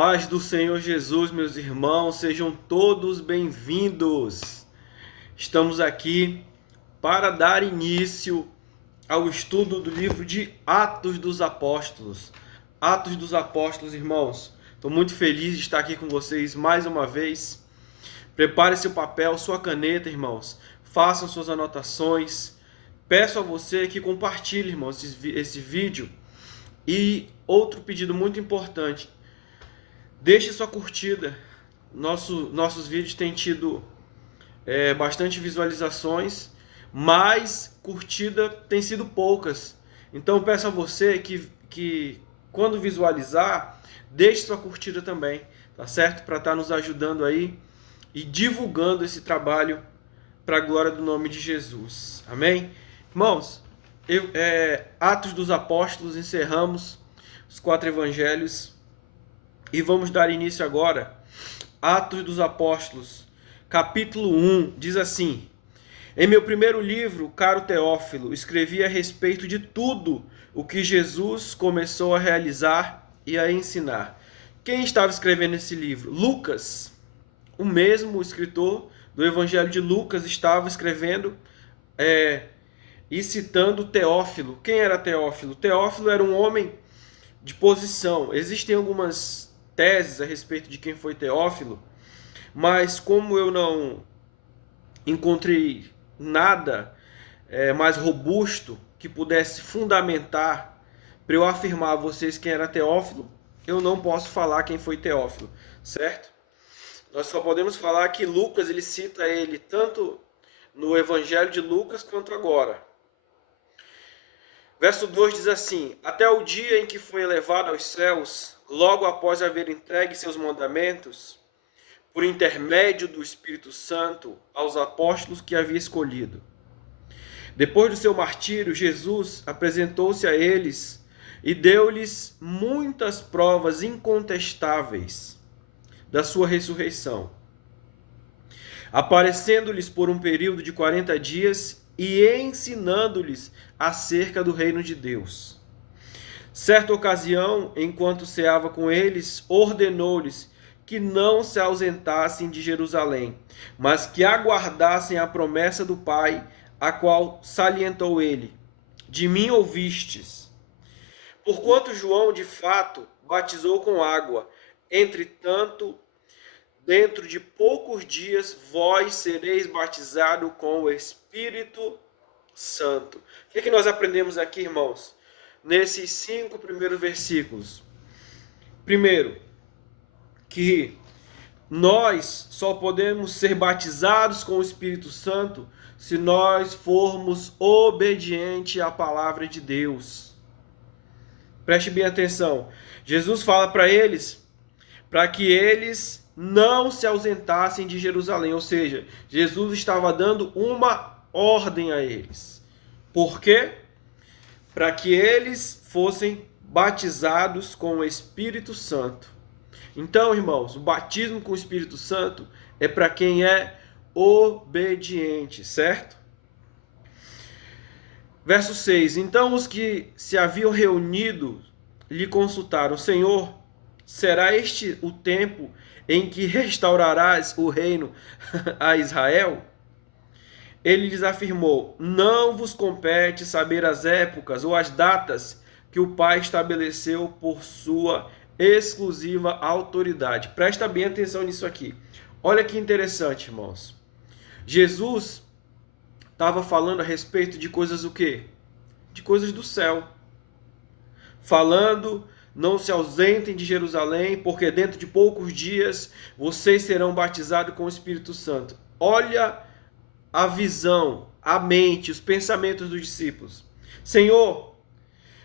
Paz do Senhor Jesus, meus irmãos, sejam todos bem-vindos. Estamos aqui para dar início ao estudo do livro de Atos dos Apóstolos. Atos dos Apóstolos, irmãos. Estou muito feliz de estar aqui com vocês mais uma vez. Prepare seu papel, sua caneta, irmãos. Façam suas anotações. Peço a você que compartilhe, irmãos, esse vídeo. E outro pedido muito importante. Deixe sua curtida. Nossos vídeos têm tido bastante visualizações, mas curtida tem sido poucas. Então peço a você que quando visualizar, deixe sua curtida também, tá certo? Para estar nos ajudando aí e divulgando esse trabalho para a glória do nome de Jesus. Amém? Irmãos, Atos dos Apóstolos, encerramos os 4 evangelhos. E vamos dar início agora. Atos dos Apóstolos, capítulo 1, diz assim: Em meu primeiro livro, caro Teófilo, escrevi a respeito de tudo o que Jesus começou a realizar e a ensinar. Quem estava escrevendo esse livro? Lucas, o mesmo escritor do Evangelho de Lucas, estava escrevendo e citando Teófilo. Quem era Teófilo? Teófilo era um homem de posição. Existem algumas teses a respeito de quem foi Teófilo, mas como eu não encontrei nada mais robusto que pudesse fundamentar para eu afirmar a vocês quem era Teófilo, eu não posso falar quem foi Teófilo, certo? Nós só podemos falar que Lucas ele cita ele tanto no Evangelho de Lucas quanto agora. Verso 2 diz assim: Até o dia em que foi elevado aos céus, logo após haver entregue seus mandamentos, por intermédio do Espírito Santo, aos apóstolos que havia escolhido. Depois do seu martírio, Jesus apresentou-se a eles e deu-lhes muitas provas incontestáveis da sua ressurreição, aparecendo-lhes por um período de 40 dias e ensinando-lhes acerca do reino de Deus. Certa ocasião, enquanto ceava com eles, ordenou-lhes que não se ausentassem de Jerusalém, mas que aguardassem a promessa do Pai, a qual salientou ele: De mim ouvistes. Porquanto João, de fato, batizou com água, entretanto, dentro de poucos dias, vós sereis batizados com o Espírito Santo. O que nós aprendemos aqui, irmãos? Nesses 5 primeiros versículos. Primeiro, que nós só podemos ser batizados com o Espírito Santo se nós formos obedientes à palavra de Deus. Preste bem atenção. Jesus fala para eles, para que eles não se ausentassem de Jerusalém. Ou seja, Jesus estava dando uma ordem a eles. Por quê? Para que eles fossem batizados com o Espírito Santo. Então, irmãos, o batismo com o Espírito Santo é para quem é obediente, certo? Verso 6. Então os que se haviam reunido lhe consultaram: Senhor, será este o tempo em que restaurarás o reino a Israel? Ele lhes afirmou: Não vos compete saber as épocas ou as datas que o Pai estabeleceu por sua exclusiva autoridade. Presta bem atenção nisso aqui. Olha que interessante, irmãos. Jesus estava falando a respeito de coisas o quê? De coisas do céu. Falando: Não se ausentem de Jerusalém, porque dentro de poucos dias vocês serão batizados com o Espírito Santo. Olha a visão, a mente, os pensamentos dos discípulos. Senhor,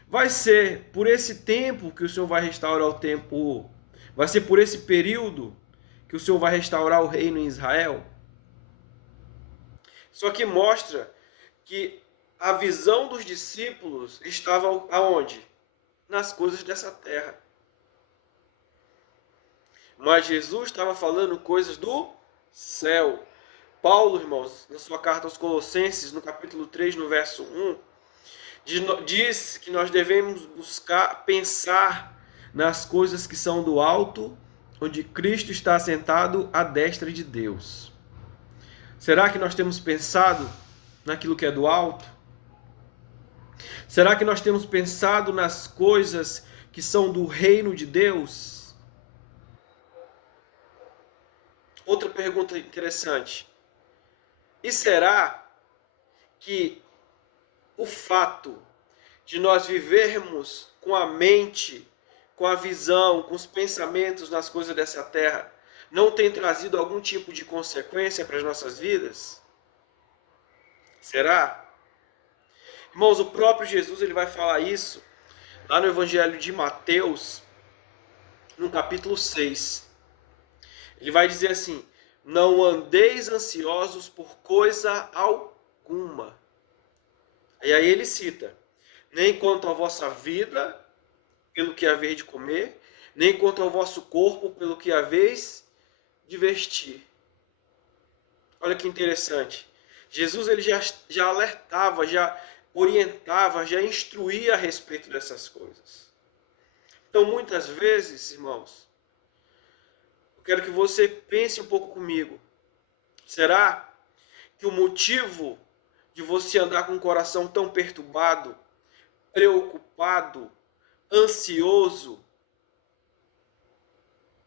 vai ser por esse tempo que o Senhor vai restaurar o tempo, vai ser por esse período que o Senhor vai restaurar o reino em Israel? Só que mostra que a visão dos discípulos estava aonde? Nas coisas dessa terra. Mas Jesus estava falando coisas do céu. Paulo, irmãos, na sua carta aos Colossenses, no capítulo 3, no verso 1, diz que nós devemos buscar, pensar nas coisas que são do alto, onde Cristo está assentado à destra de Deus. Será que nós temos pensado naquilo que é do alto? Será que nós temos pensado nas coisas que são do reino de Deus? Outra pergunta interessante. E será que o fato de nós vivermos com a mente, com a visão, com os pensamentos nas coisas dessa terra, não tem trazido algum tipo de consequência para as nossas vidas? Será? Irmãos, o próprio Jesus ele vai falar isso lá no Evangelho de Mateus, no capítulo 6. Ele vai dizer assim: não andeis ansiosos por coisa alguma. E aí ele cita: nem quanto à vossa vida, pelo que haver de comer, nem quanto ao vosso corpo, pelo que haveis de vestir. Olha que interessante. Jesus ele já alertava, já orientava, já instruía a respeito dessas coisas. Então, muitas vezes, irmãos, eu quero que você pense um pouco comigo. Será que o motivo de você andar com o coração tão perturbado, preocupado, ansioso,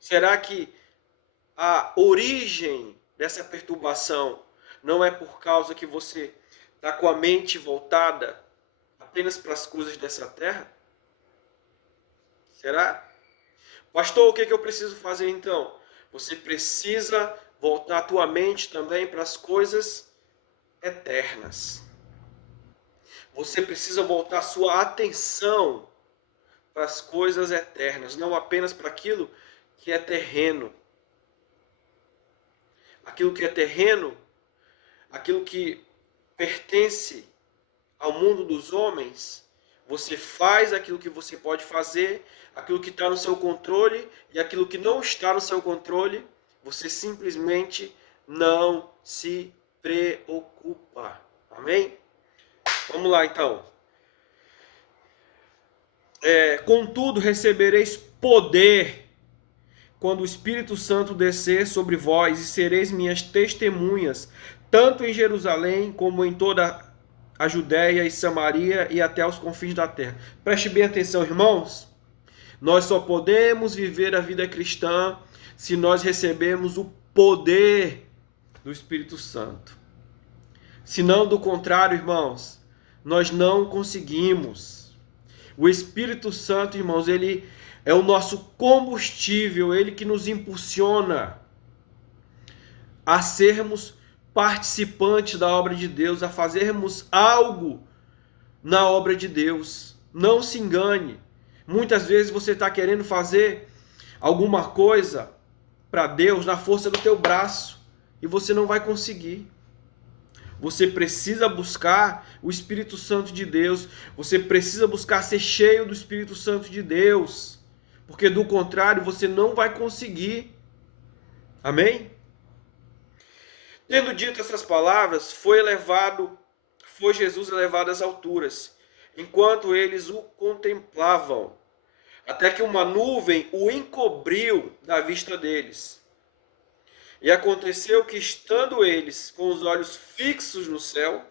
será que a origem dessa perturbação não é por causa que você está com a mente voltada apenas para as coisas dessa terra? Será? Pastor, o que eu preciso fazer então? Você precisa voltar a tua mente também para as coisas eternas. Você precisa voltar a sua atenção para as coisas eternas, não apenas para aquilo que é terreno. Aquilo que é terreno, aquilo que pertence ao mundo dos homens, você faz aquilo que você pode fazer, aquilo que está no seu controle, e aquilo que não está no seu controle, você simplesmente não se preocupa. Amém? Vamos lá então. Contudo, recebereis poder quando o Espírito Santo descer sobre vós, e sereis minhas testemunhas, tanto em Jerusalém como em toda a Judéia e Samaria e até os confins da terra. Preste bem atenção, irmãos. Nós só podemos viver a vida cristã se nós recebemos o poder do Espírito Santo. Senão, do contrário, irmãos, nós não conseguimos. O Espírito Santo, irmãos, ele é o nosso combustível, ele que nos impulsiona a sermos participantes da obra de Deus, a fazermos algo na obra de Deus. Não se engane. Muitas vezes você está querendo fazer alguma coisa para Deus na força do teu braço e você não vai conseguir. Você precisa buscar o Espírito Santo de Deus. Você precisa buscar ser cheio do Espírito Santo de Deus. Porque do contrário você não vai conseguir. Amém? Tendo dito essas palavras, foi Jesus elevado às alturas, enquanto eles o contemplavam, até que uma nuvem o encobriu da vista deles. E aconteceu que, estando eles com os olhos fixos no céu,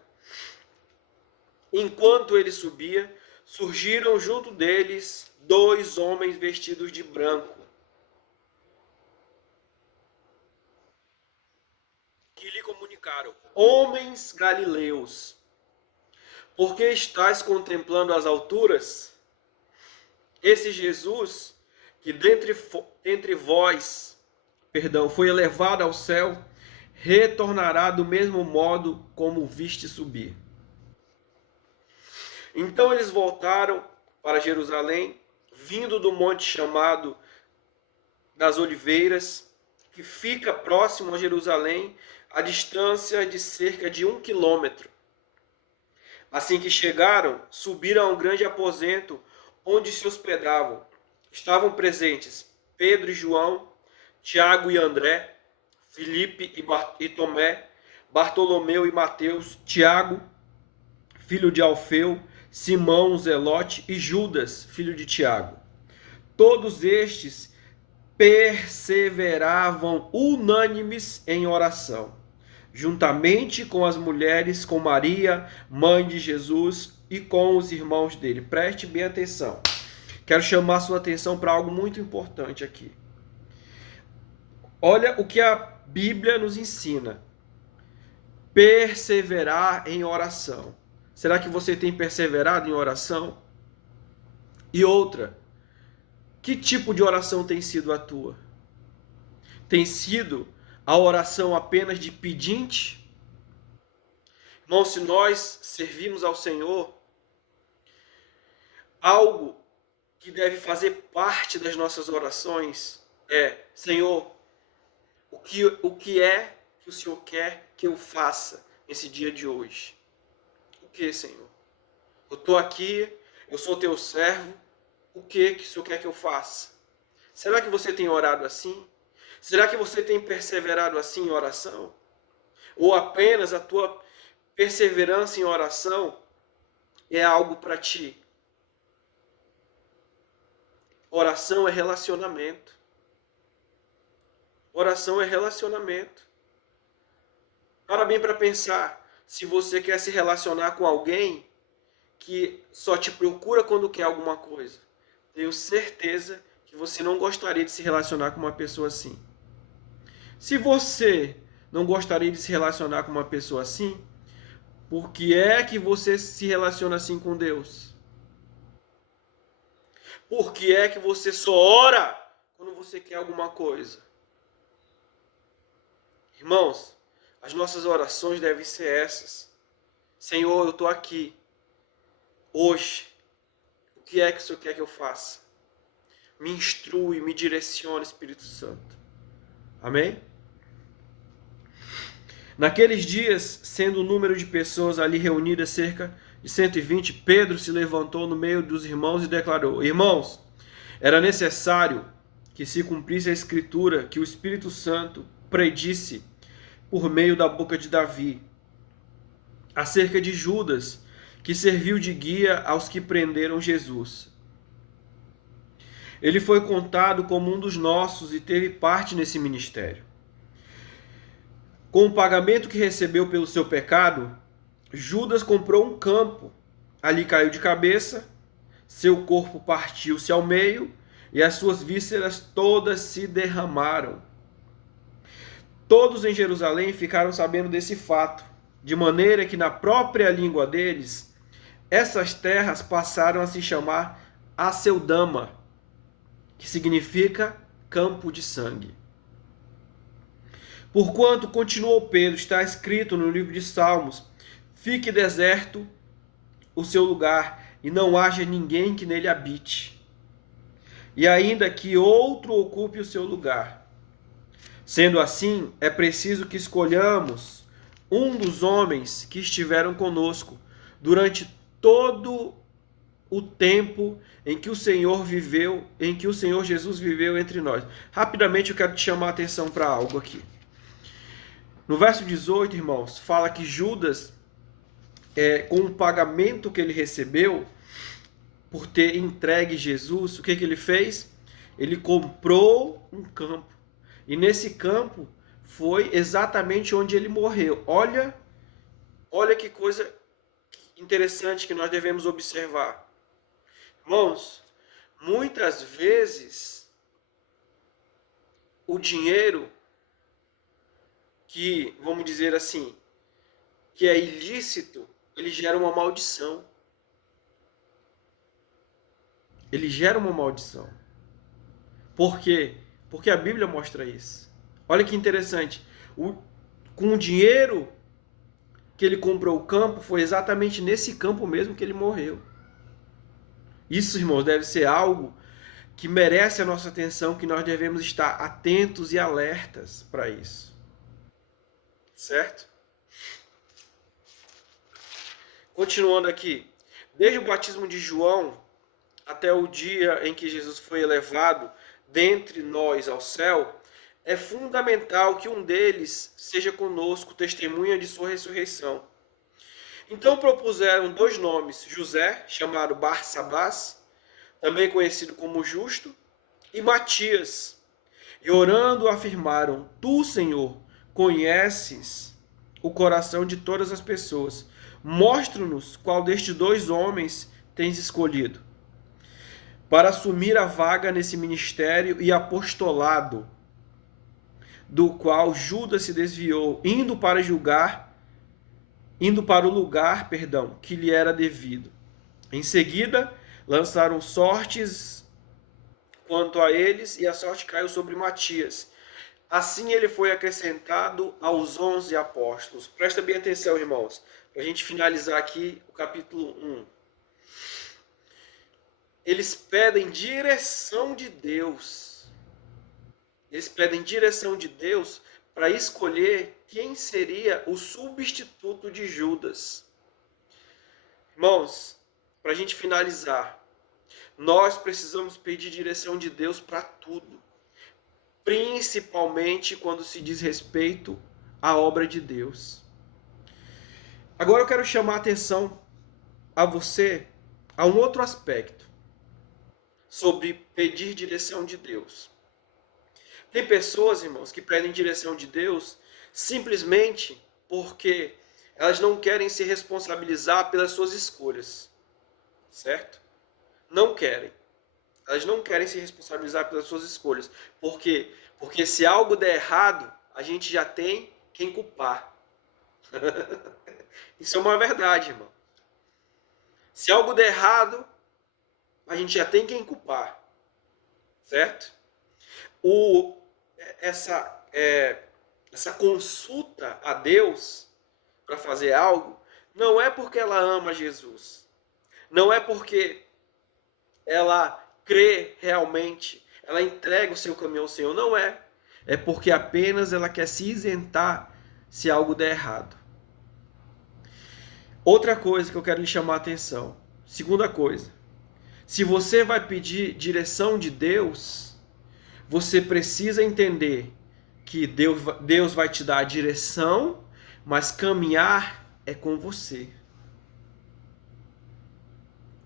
enquanto ele subia, surgiram junto deles 2 homens vestidos de branco, que lhe comunicaram: homens galileus, por que estáis contemplando as alturas? Esse Jesus, que dentre vós, foi elevado ao céu, retornará do mesmo modo como o viste subir. Então eles voltaram para Jerusalém, vindo do monte chamado das Oliveiras, que fica próximo a Jerusalém, a distância de cerca de 1 quilômetro. Assim que chegaram, subiram a um grande aposento, onde se hospedavam. Estavam presentes Pedro e João, Tiago e André, Filipe e Tomé, Bartolomeu e Mateus, Tiago, filho de Alfeu, Simão, Zelote e Judas, filho de Tiago. Todos estes perseveravam unânimes em oração, juntamente com as mulheres, com Maria, mãe de Jesus, e com os irmãos dele. Preste bem atenção. Quero chamar sua atenção para algo muito importante aqui. Olha o que a Bíblia nos ensina. Perseverar em oração. Será que você tem perseverado em oração? E outra, que tipo de oração tem sido a tua? Tem sido a oração apenas de pedinte? Irmão, se nós servimos ao Senhor, algo que deve fazer parte das nossas orações é: Senhor, o que é que o Senhor quer que eu faça nesse dia de hoje? O que, Senhor? Eu estou aqui, eu sou teu servo, o que o Senhor quer que eu faça? Será que você tem orado assim? Será que você tem perseverado assim em oração? Ou apenas a tua perseverança em oração é algo para ti? Oração é relacionamento. Oração é relacionamento. Para bem para pensar, se você quer se relacionar com alguém que só te procura quando quer alguma coisa, tenho certeza que você não gostaria de se relacionar com uma pessoa assim. Se você não gostaria de se relacionar com uma pessoa assim, por que é que você se relaciona assim com Deus? Por que é que você só ora quando você quer alguma coisa? Irmãos, as nossas orações devem ser essas. Senhor, eu estou aqui. Hoje, o que é que o Senhor quer que eu faça? Me instrui, me direciona, Espírito Santo. Amém? Naqueles dias, sendo o número de pessoas ali reunidas cerca de 120, Pedro se levantou no meio dos irmãos e declarou: Irmãos, era necessário que se cumprisse a escritura que o Espírito Santo predisse por meio da boca de Davi, acerca de Judas, que serviu de guia aos que prenderam Jesus. Ele foi contado como um dos nossos e teve parte nesse ministério. Com o pagamento que recebeu pelo seu pecado, Judas comprou um campo. Ali caiu de cabeça, seu corpo partiu-se ao meio e as suas vísceras todas se derramaram. Todos em Jerusalém ficaram sabendo desse fato, de maneira que na própria língua deles, essas terras passaram a se chamar Aceldama, que significa campo de sangue. Porquanto, continuou Pedro, está escrito no livro de Salmos: fique deserto o seu lugar, e não haja ninguém que nele habite. E ainda que outro ocupe o seu lugar. Sendo assim, é preciso que escolhamos um dos homens que estiveram conosco durante todo o tempo em que o Senhor viveu, em que o Senhor Jesus viveu entre nós. Rapidamente eu quero te chamar a atenção para algo aqui. No verso 18, irmãos, fala que Judas, com o pagamento que ele recebeu por ter entregue Jesus, o que ele fez? Ele comprou um campo. E nesse campo foi exatamente onde ele morreu. Olha que coisa interessante que nós devemos observar. Irmãos, muitas vezes o dinheiro que, vamos dizer assim, que é ilícito, ele gera uma maldição. Ele gera uma maldição. Por quê? Porque a Bíblia mostra isso. Olha que interessante. Com o dinheiro que ele comprou o campo, foi exatamente nesse campo mesmo que ele morreu. Isso, irmãos, deve ser algo que merece a nossa atenção, que nós devemos estar atentos e alertas para isso. Certo? Continuando aqui. Desde o batismo de João até o dia em que Jesus foi elevado dentre nós ao céu, é fundamental que um deles seja conosco, testemunha de sua ressurreição. Então propuseram dois nomes: José, chamado Barsabás, também conhecido como Justo, e Matias. E orando afirmaram: Tu, Senhor, conheces o coração de todas as pessoas. Mostra-nos qual destes dois homens tens escolhido para assumir a vaga nesse ministério e apostolado, do qual Judas se desviou, indo para o lugar, que lhe era devido. Em seguida, lançaram sortes quanto a eles, e a sorte caiu sobre Matias. Assim ele foi acrescentado aos 11 apóstolos. Presta bem atenção, irmãos, para a gente finalizar aqui o capítulo 1. Eles pedem direção de Deus. Eles pedem direção de Deus para escolher quem seria o substituto de Judas. Irmãos, para a gente finalizar, nós precisamos pedir direção de Deus para tudo, principalmente quando se diz respeito à obra de Deus. Agora eu quero chamar a atenção a você a um outro aspecto sobre pedir direção de Deus. Tem pessoas, irmãos, que pedem direção de Deus simplesmente porque elas não querem se responsabilizar pelas suas escolhas, certo? Não querem. Elas não querem se responsabilizar pelas suas escolhas. Por quê? Porque se algo der errado, a gente já tem quem culpar. Isso é uma verdade, irmão. Se algo der errado, a gente já tem quem culpar. Certo? Essa consulta a Deus para fazer algo, não é porque ela ama Jesus. Não é porque ela crê realmente, ela entrega o seu caminho ao Senhor. Não é. É porque apenas ela quer se isentar se algo der errado. Outra coisa que eu quero lhe chamar a atenção. Segunda coisa. Se você vai pedir direção de Deus, você precisa entender que Deus vai te dar a direção, mas caminhar é com você.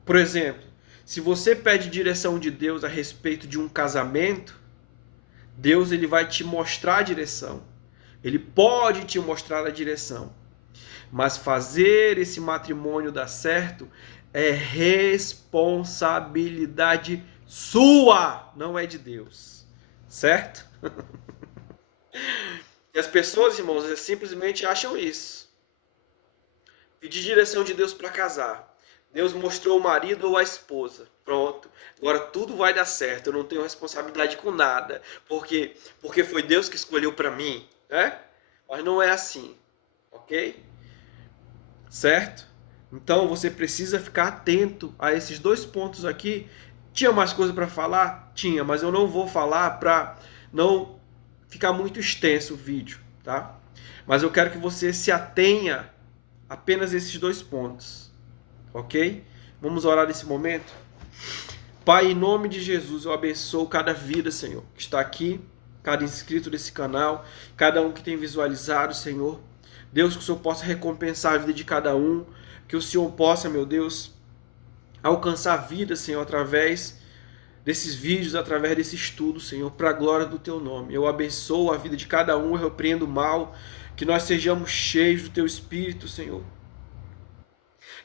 Por exemplo, se você pede direção de Deus a respeito de um casamento, Deus ele vai te mostrar a direção. Ele pode te mostrar a direção. Mas fazer esse matrimônio dar certo é responsabilidade sua, não é de Deus. Certo? E as pessoas, irmãos, simplesmente acham isso. Pedir direção de Deus para casar. Deus mostrou o marido ou a esposa. Pronto. Agora tudo vai dar certo. Eu não tenho responsabilidade com nada. Porque foi Deus que escolheu para mim. Né? Mas não é assim. Ok? Certo? Então você precisa ficar atento a esses dois pontos aqui. Tinha mais coisa para falar? Tinha. Mas eu não vou falar para não ficar muito extenso o vídeo. Tá? Mas eu quero que você se atenha apenas a esses dois pontos. Ok? Vamos orar nesse momento? Pai, em nome de Jesus, eu abençoo cada vida, Senhor, que está aqui, cada inscrito desse canal, cada um que tem visualizado, Senhor. Deus, que o Senhor possa recompensar a vida de cada um, que o Senhor possa, meu Deus, alcançar a vida, Senhor, através desses vídeos, através desse estudo, Senhor, para a glória do Teu nome. Eu abençoo a vida de cada um, eu repreendo o mal, que nós sejamos cheios do Teu Espírito, Senhor.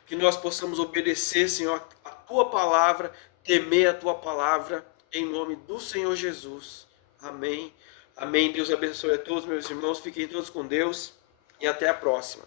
Que nós possamos obedecer, Senhor, a Tua palavra, temer a Tua palavra, em nome do Senhor Jesus. Amém. Amém. Deus abençoe a todos, meus irmãos. Fiquem todos com Deus e até a próxima.